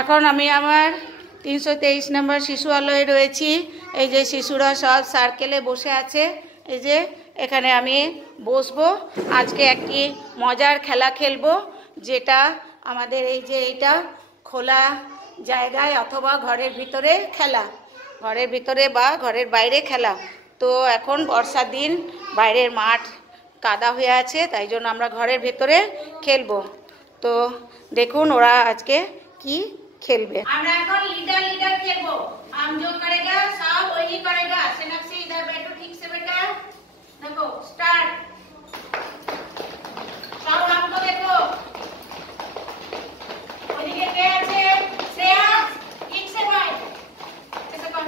এখন আমি আমার 323 নম্বর শিশু আলোয় রয়েছি। এই যে শিশুরা সব সার্কেলে বসে আছে, এই যে এখানে আমি বসবো। আজকে একটি মজার খেলা খেলবো, যেটা আমাদের এই যে এইটা খোলা জায়গায় অথবা ঘরের ভিতরে খেলা, ঘরের ভিতরে বা ঘরের বাইরে খেলা। তো এখন বর্ষার দিন, বাইরের মাঠ কাদা হয়ে আছে, তাই জন্য আমরা ঘরের ভেতরে খেলবো। তো দেখুন ওরা আজকে কি खेलबे। আমরা এখন লিডার লিডার খেলবো। हम जो करेगा सब वही करेगा। सोनाक्षी इधर बैठो ठीक से बेटा। देखो स्टार्ट। सब हमको देखो। ওদিকে কে আছে? শ্রেয়া ঠিক से भाई। ऐसे कर।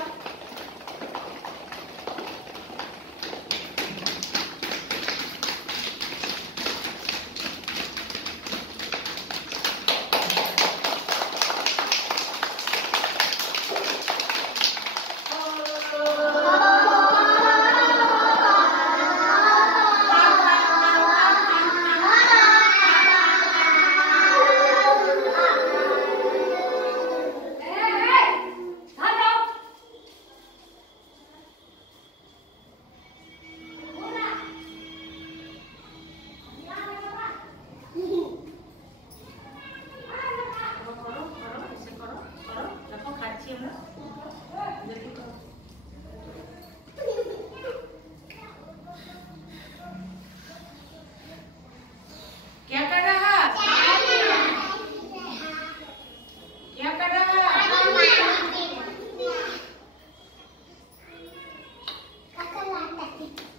क्या कर रहा? क्या कर रहा?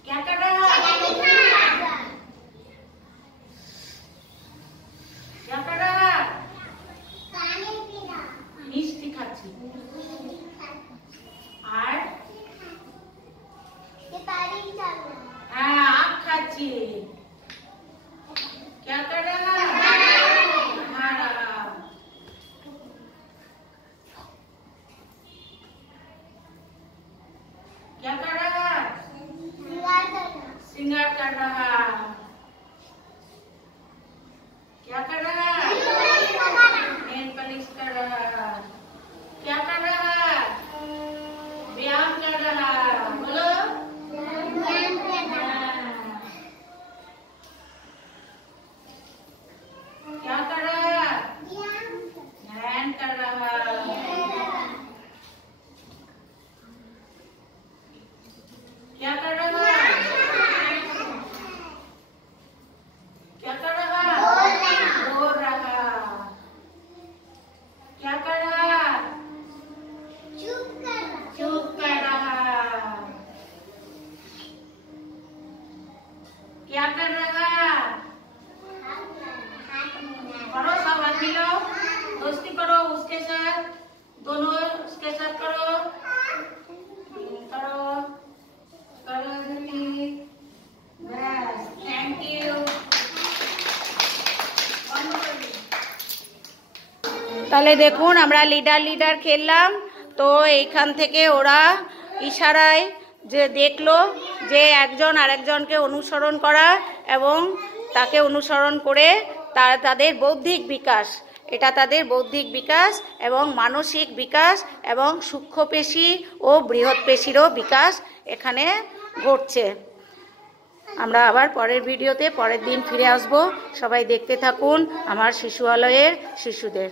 क्या कर रहा? क्या कर रहा? मिष्टी खाচ্ছি। আর হ্যাঁ আখ খাচ্ছি। क्या कर रहा है? हमारा क्या कर रहा है? सिंगार कर रहा। क्या कर रहा है? नेल पॉलिश कर रहा। क्या कर रहा है? व्यायाम कर रहा। बोलो क्या कर रहा है? ध्यान कर रहा। क्या कर रहा है? क्या कर रहा? बोल रहा। क्या कर रहा? चुप कर रहा। क्या कर रहा? करो सब हाथ मिलाओ, दोस्ती करो उसके साथ, दोनों उसके साथ करो करो करो जल्दी। बस थैंक यू। তাহলে দেখুন আমরা লিডার লিডার খেললাম। তো এইখান থেকে ওরা ইশারায় যে দেখলো যে একজন আরেকজনকে অনুসরণ করা এবং তাকে অনুসরণ করে তাদের বৌদ্ধিক বিকাশ, এটা তাদের বৌদ্ধিক বিকাশ এবং মানসিক বিকাশ এবং সূক্ষ্মপেশী ও বৃহৎ পেশিরও বিকাশ এখানে ঘটছে। আমরা আবার পরের ভিডিওতে পরের দিন ফিরে আসব। সবাই দেখতে থাকুন আমার শিশু আলয়ের শিশুদের।